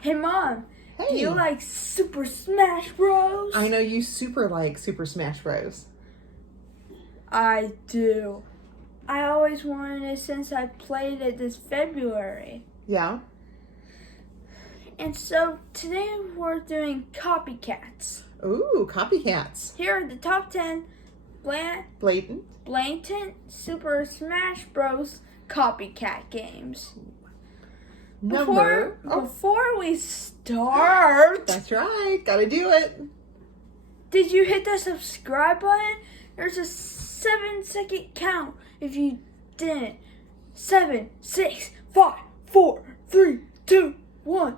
Hey, Mom. Hey. Do you like Super Smash Bros? I know you super like Super Smash Bros. I do. I always wanted it since I played it this February. Yeah? And so today we're doing copycats. Ooh, copycats. Here are the top 10 Blatant. Super Smash Bros. Copycat games. Number. Before we start, That's right. Gotta do it. did you hit the subscribe button? There's a 7-second count if you didn't. 7, 6, 5, 4, 3, 2, 1.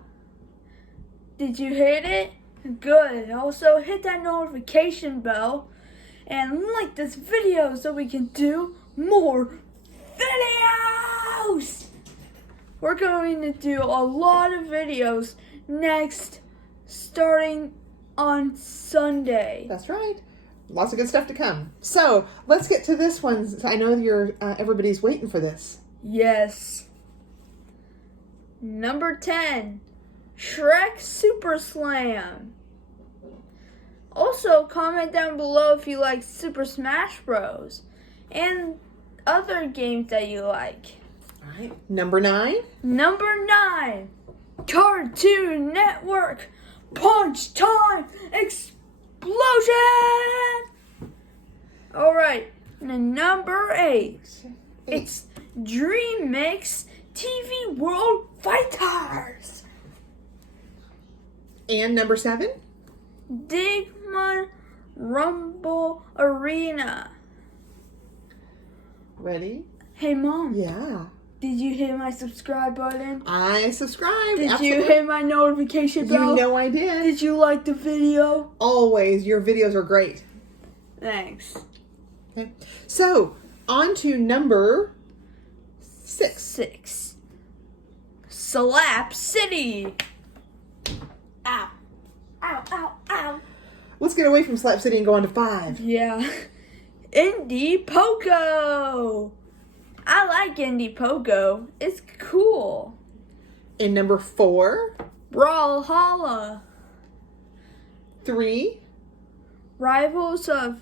Did you hit it? Good. Also hit that notification bell and like this video so we can do more videos. We're going to do a lot of videos next, starting on Sunday. That's right. Lots of good stuff to come. So let's get to this one. I know everybody's waiting for this. Yes. Number 10, Shrek Super Slam. Also, comment down below if you like Super Smash Bros. And other games that you like. All right. Number 9. Number 9, Cartoon Network Punch Time Explosion! Alright, number 8, it's Dream Mix TV World Fighters. And number 7. Digimon Rumble Arena. Ready? Hey, Mom. Yeah. Did you hit my subscribe button? I subscribed. Did Absolutely. you hit my notification bell? You know I did. Did you like the video? Always. Your videos are great. Thanks. Okay. So, on to number 6. Slap City. Ow. Ow, ow, ow. Let's get away from Slap City and go on to 5. Yeah. Indie Pogo. I like Indie Pogo. It's cool. And number 4. Brawlhalla. 3. Rivals of...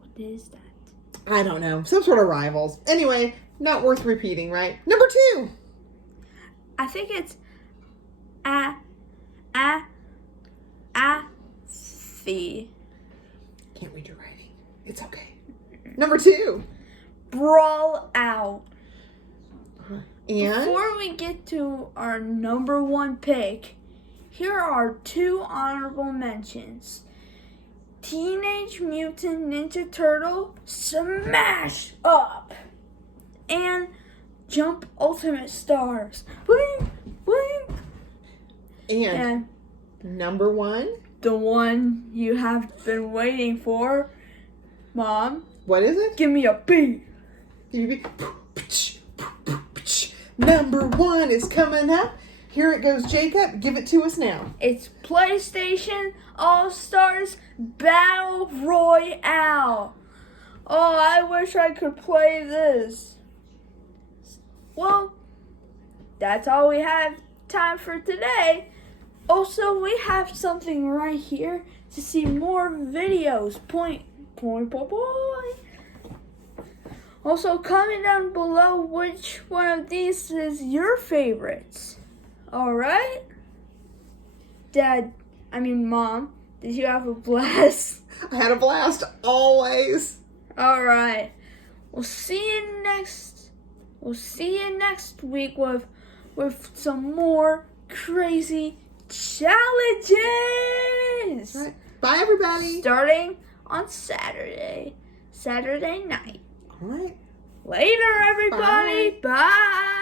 What is that? I don't know. Some sort of rivals. Anyway, not worth repeating, right? Number 2. I think it's Afi. Can't read your writing. It's okay. Number 2. Brawl Out. And Before we get to our number 1 pick, here are 2 honorable mentions. Teenage Mutant Ninja Turtle Smash Up and Jump Ultimate Stars. Boing, boing. and number 1. The one you have been waiting for. Mom, What is it? give me a B. Number 1 is coming up. Here it goes, Jacob. Give it to us now. It's PlayStation All-Stars Battle Royale. Oh, I wish I could play this. Well, that's all we have time for today. Also, we have something right here to see more videos. Point. Also, comment down below which one of these is your favorites. Alright? Mom, did you have a blast? I had a blast always. Alright. We'll see you next week with some more crazy challenges. All right. Bye, everybody. Starting on Saturday night. All right. Later, everybody. Bye.